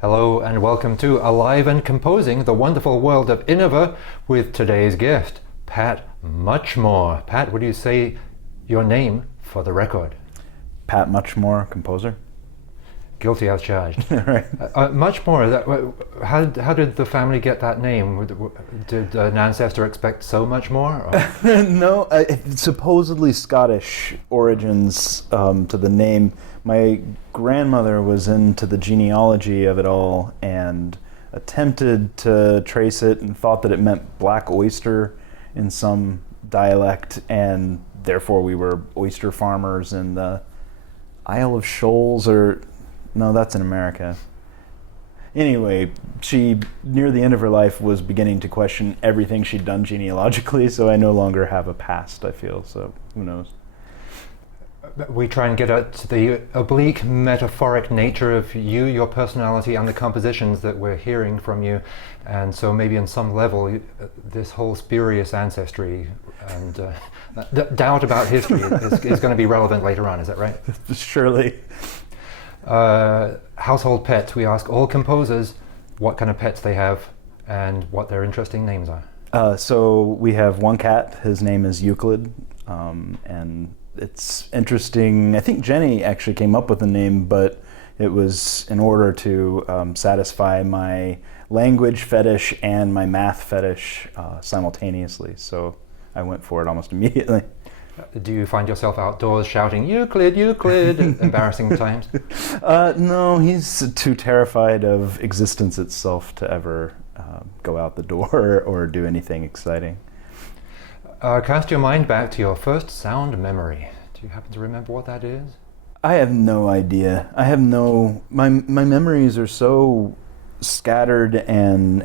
Hello and welcome to Alive and Composing, the wonderful world of innova, with today's guest, Pat Muchmore. Pat, would you say your name for the record? Pat Muchmore, composer. Guilty as charged. Right. Muchmore, how did the family get that name? Did an ancestor expect so much more? No, supposedly Scottish origins to the name. My grandmother was into the genealogy of it all and attempted to trace it and thought that it meant black oyster in some dialect, and therefore we were oyster farmers in the Isle of Shoals, or no, that's in America. Anyway, she, near the end of her life, was beginning to question everything she'd done genealogically, so I no longer have a past, I feel, so who knows. We try and get at the oblique metaphoric nature of you, your personality, and the compositions that we're hearing from you. And so maybe on some level, this whole spurious ancestry and doubt about history is going to be relevant later on, is that right? Surely. Household pets, we ask all composers what kind of pets they have and what their interesting names are. So we have one cat, his name is Euclid, and it's interesting. I think Jenny actually came up with the name, but it was in order to satisfy my language fetish and my math fetish simultaneously. So I went for it almost immediately. Do you find yourself outdoors shouting, Euclid, Euclid, at embarrassing times? No, he's too terrified of existence itself to ever go out the door or do anything exciting. Cast your mind back to your first sound memory. Do you happen to remember what that is? I have no idea. My memories are so scattered and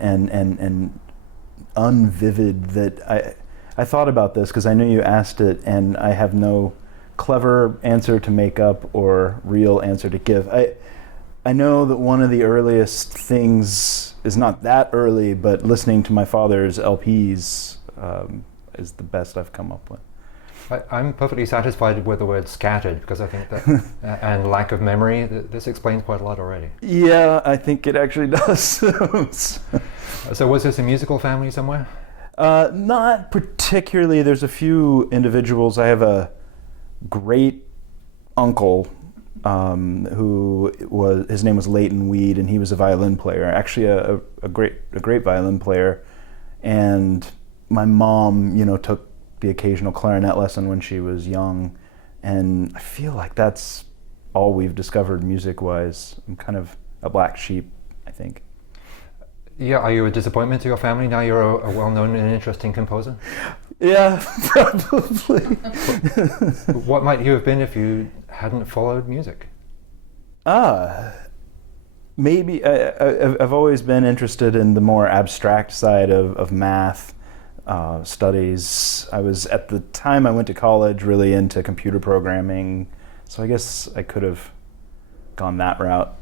unvivid that I thought about this because I knew you asked it, and I have no clever answer to make up or real answer to give. I know that one of the earliest things is not that early, but listening to my father's LPs is the best I've come up with. I'm perfectly satisfied with the word scattered, because I think that, and lack of memory, this explains quite a lot already. Yeah, I think it actually does. So was this a musical family somewhere? Not particularly. There's a few individuals. I have a great uncle his name was Leighton Weed, and he was a violin player, actually a great violin player. And my mom, took the occasional clarinet lesson when she was young, and I feel like that's all we've discovered music-wise. I'm kind of a black sheep, I think. Yeah, are you a disappointment to your family now you're a well-known and interesting composer? Yeah, probably. What might you have been if you hadn't followed music? Maybe I've always been interested in the more abstract side of math studies. I was, at the time I went to college, really into computer programming, so I guess I could have gone that route.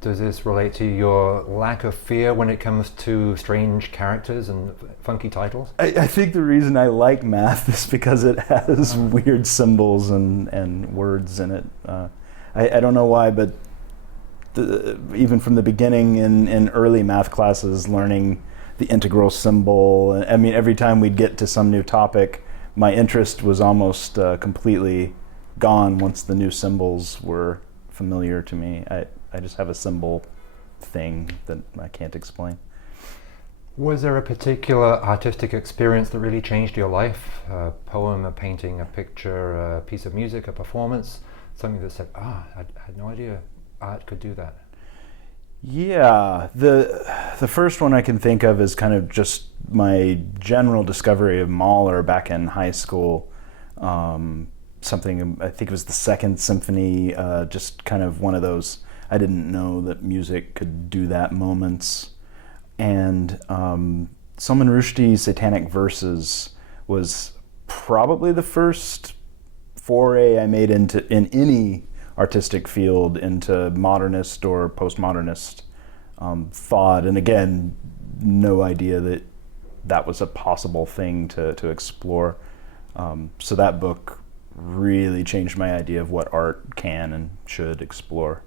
Does this relate to your lack of fear when it comes to strange characters and funky titles? I think the reason I like math is because it has weird symbols and words in it. I don't know why, but even from the beginning in early math classes, learning the integral symbol, I mean, every time we'd get to some new topic, my interest was almost completely gone once the new symbols were familiar to me. I just have a symbol thing that I can't explain. Was there a particular artistic experience that really changed your life? A poem, a painting, a picture, a piece of music, a performance? Something that said, I had no idea art could do that. Yeah, the first one I can think of is kind of just my general discovery of Mahler back in high school. Something, I think it was the Second Symphony, just kind of one of those I didn't know that music could do that moments. And Salman Rushdie's Satanic Verses was probably the first foray I made in any artistic field into modernist or postmodernist thought. And again, no idea that was a possible thing to explore. So that book really changed my idea of what art can and should explore.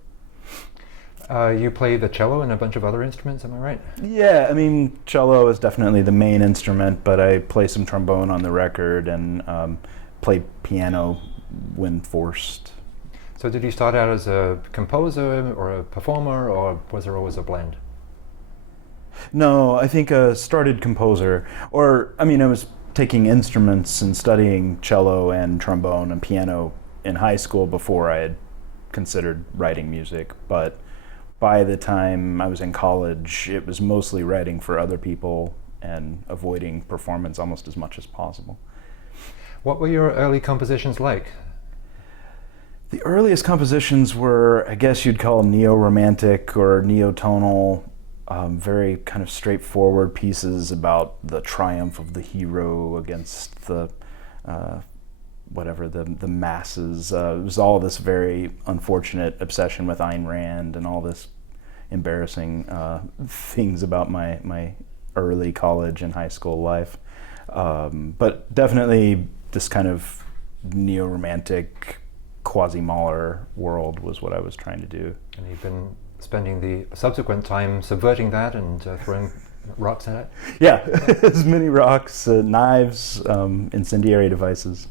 You play the cello and a bunch of other instruments, am I right? Yeah, I mean, cello is definitely the main instrument, but I play some trombone on the record and play piano when forced. So did you start out as a composer or a performer, or was there always a blend? No, I think started composer, or I mean, I was taking instruments and studying cello and trombone and piano in high school before I had considered writing music, but by the time I was in college, it was mostly writing for other people and avoiding performance almost as much as possible. What were your early compositions like? The earliest compositions were, I guess you'd call neo-romantic or neo-tonal, very kind of straightforward pieces about the triumph of the hero against the the masses. It was all this very unfortunate obsession with Ayn Rand and all this embarrassing things about my early college and high school life. But definitely this kind of neo-romantic quasi-Mahler world was what I was trying to do. And you've been spending the subsequent time subverting that and throwing rocks at it? Yeah, as many rocks, knives, incendiary devices.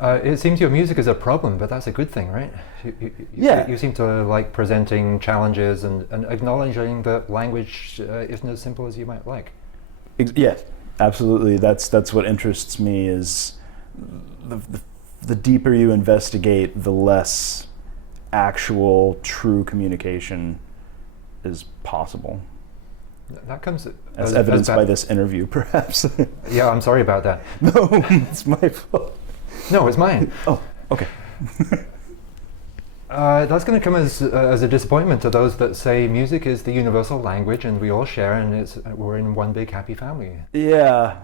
It seems your music is a problem, but that's a good thing, right? Yeah. You seem to like presenting challenges and acknowledging that language isn't as simple as you might like. Yes, absolutely. That's what interests me is the deeper you investigate, the less actual, true communication is possible. That comes as evidenced by this interview, perhaps. Yeah, I'm sorry about that. No, it's my fault. No, it's mine. Oh, okay. That's going to come as a disappointment to those that say music is the universal language and we all share and we're in one big happy family. Yeah.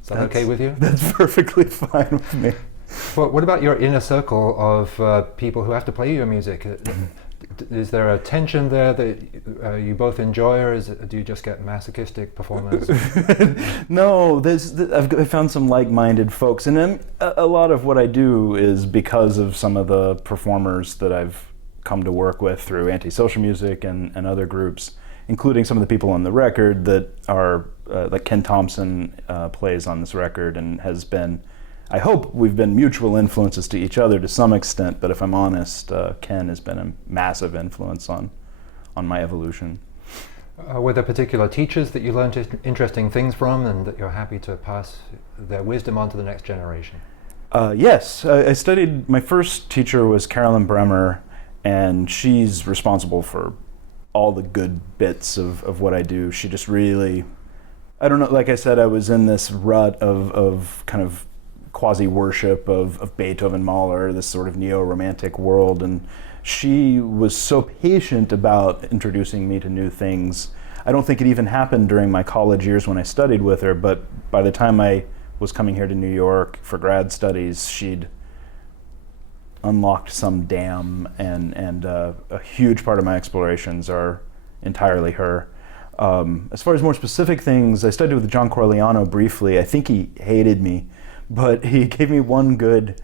Is that okay with you? That's perfectly fine with me. Well, what about your inner circle of people who have to play your music? Is there a tension there that you both enjoy, or do you just get masochistic performers? No, I've found some like-minded folks, and then a lot of what I do is because of some of the performers that I've come to work with through Antisocial Music and other groups, including some of the people on the record that are, like Ken Thompson plays on this record and has been, I hope we've been mutual influences to each other to some extent, but if I'm honest, Ken has been a massive influence on my evolution. Were there particular teachers that you learned interesting things from and that you're happy to pass their wisdom on to the next generation? Yes, I studied, my first teacher was Carolyn Bremer, and she's responsible for all the good bits of what I do. She just really, I don't know, like I said, I was in this rut of kind of quasi-worship of Beethoven, Mahler, this sort of neo-romantic world, and she was so patient about introducing me to new things. I don't think it even happened during my college years when I studied with her, but by the time I was coming here to New York for grad studies, she'd unlocked some dam, and a huge part of my explorations are entirely her. As far as more specific things, I studied with John Corigliano briefly. I think he hated me, but he gave me one good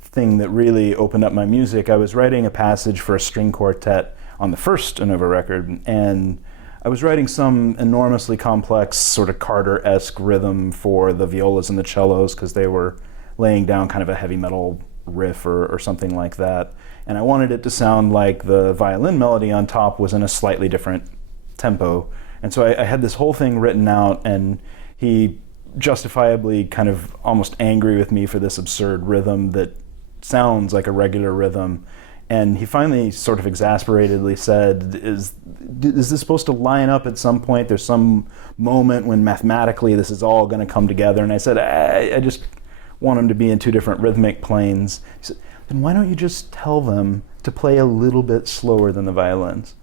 thing that really opened up my music. I was writing a passage for a string quartet on the first innova record, and I was writing some enormously complex, sort of Carter-esque rhythm for the violas and the cellos because they were laying down kind of a heavy metal riff or something like that. And I wanted it to sound like the violin melody on top was in a slightly different tempo. And so I had this whole thing written out, and he justifiably kind of almost angry with me for this absurd rhythm that sounds like a regular rhythm. And he finally sort of exasperatedly said, is this supposed to line up at some point? There's some moment when mathematically this is all going to come together. And I said, I just want them to be in two different rhythmic planes. He said, then why don't you just tell them to play a little bit slower than the violins?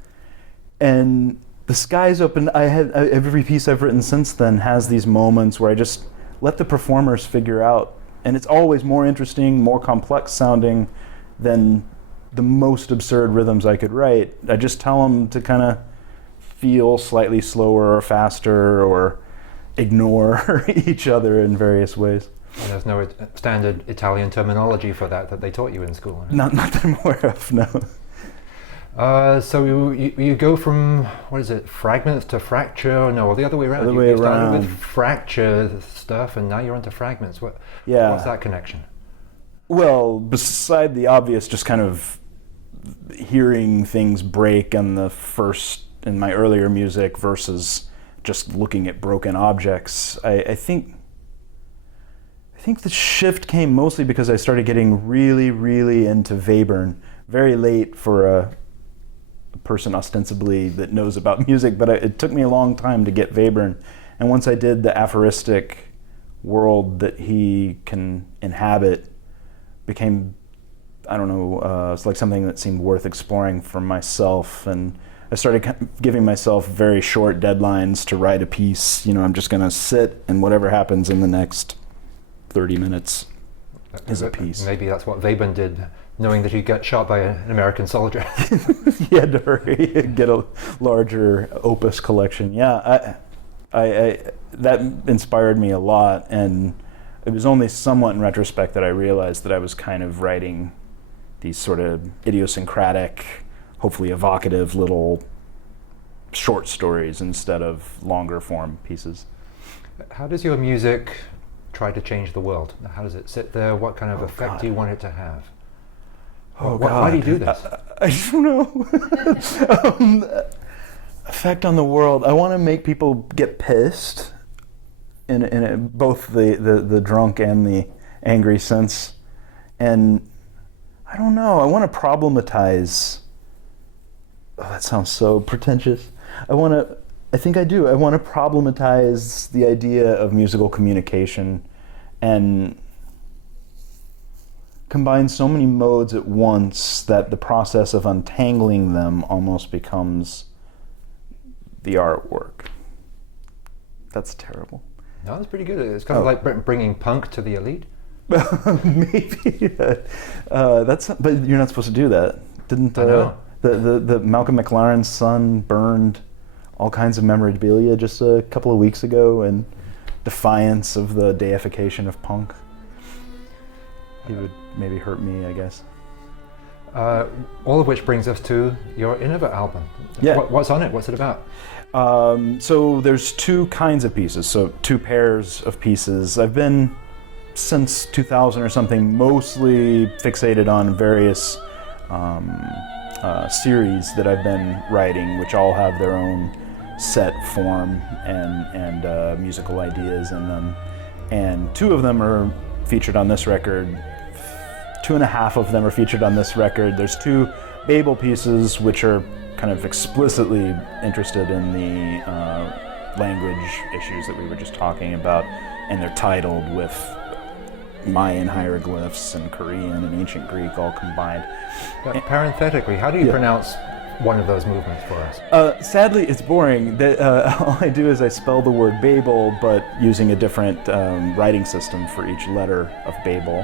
And the sky's open. Every piece I've written since then has these moments where I just let the performers figure out, and it's always more interesting, more complex sounding than the most absurd rhythms I could write. I just tell them to kind of feel slightly slower or faster or ignore each other in various ways. And there's no standard Italian terminology for that they taught you in school, right? Not that I'm aware of, no. So you go from, what is it, fragments to fracture? No, or the other way around. You started with fracture stuff, and now you're into fragments. What's that connection? Well, beside the obvious, just kind of hearing things break in my earlier music versus just looking at broken objects, I think the shift came mostly because I started getting really, really into Webern very late for a person ostensibly that knows about music, but it took me a long time to get Webern. And once I did the aphoristic world that he can inhabit, became, I don't know, it's like something that seemed worth exploring for myself. And I started giving myself very short deadlines to write a piece. I'm just going to sit, and whatever happens in the next 30 minutes is a piece. Maybe that's what Webern did, knowing that he'd get shot by an American soldier. He had to hurry and get a larger opus collection. Yeah, I that inspired me a lot, and it was only somewhat in retrospect that I realized that I was kind of writing these sort of idiosyncratic, hopefully evocative little short stories instead of longer form pieces. How does your music try to change the world? How does it sit there? What kind of effect do you want it to have? Why do you do this? I don't know. Effect on the world. I want to make people get pissed in both the drunk and the angry sense. And I don't know. I want to problematize. Oh, that sounds so pretentious. I think I do. I want to problematize the idea of musical communication and combine so many modes at once that the process of untangling them almost becomes the artwork. That's terrible. No, that's pretty good. It's kind of like bringing punk to the elite. Maybe. But you're not supposed to do that. Didn't the Malcolm McLaren's son burned all kinds of memorabilia just a couple of weeks ago in defiance of the deification of punk? He would maybe hurt me, I guess. All of which brings us to your innova album. Yeah. What's on it? What's it about? So there's two kinds of pieces, so two pairs of pieces. I've been, since 2000 or something, mostly fixated on various series that I've been writing, which all have their own set form and musical ideas in them. And two of them are featured on this record. 2.5 of them are featured on this record. There's two Babel pieces which are kind of explicitly interested in the language issues that we were just talking about, and they're titled with Mayan hieroglyphs and Korean and ancient Greek all combined. Parenthetically, how do you pronounce one of those movements for us? Sadly, it's boring. All I do is I spell the word Babel, but using a different writing system for each letter of Babel,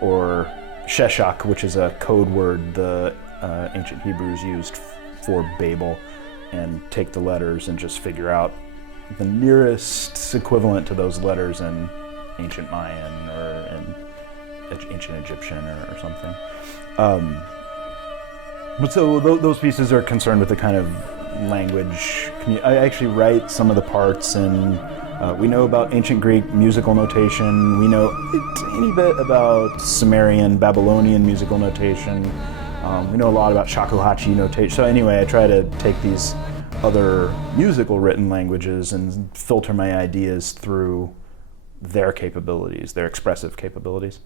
or Sheshach, which is a code word the ancient Hebrews used for Babel, and take the letters and just figure out the nearest equivalent to those letters in ancient Mayan or in ancient Egyptian or something. But so those pieces are concerned with the kind of language. I actually write some of the parts, and we know about ancient Greek musical notation. We know a tiny bit about Sumerian, Babylonian musical notation. We know a lot about shakuhachi notation. So anyway, I try to take these other musical written languages and filter my ideas through their capabilities, their expressive capabilities.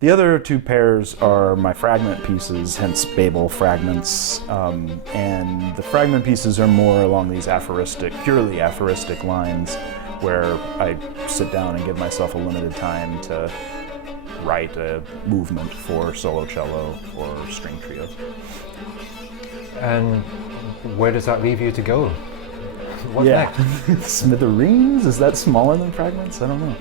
The other two pairs are my fragment pieces, hence Babel fragments, and the fragment pieces are more along these purely aphoristic lines, where I sit down and give myself a limited time to write a movement for solo cello or string trio. And where does that leave you to go? What's next? Smithereens? Is that smaller than fragments? I don't know.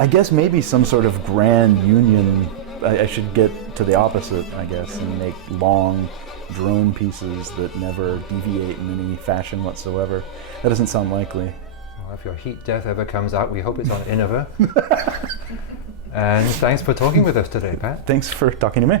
I guess maybe some sort of grand union. I should get to the opposite, I guess, and make long drone pieces that never deviate in any fashion whatsoever. That doesn't sound likely. Well, if your Heat Death ever comes out, we hope it's on innova. And thanks for talking with us today, Pat. Thanks for talking to me.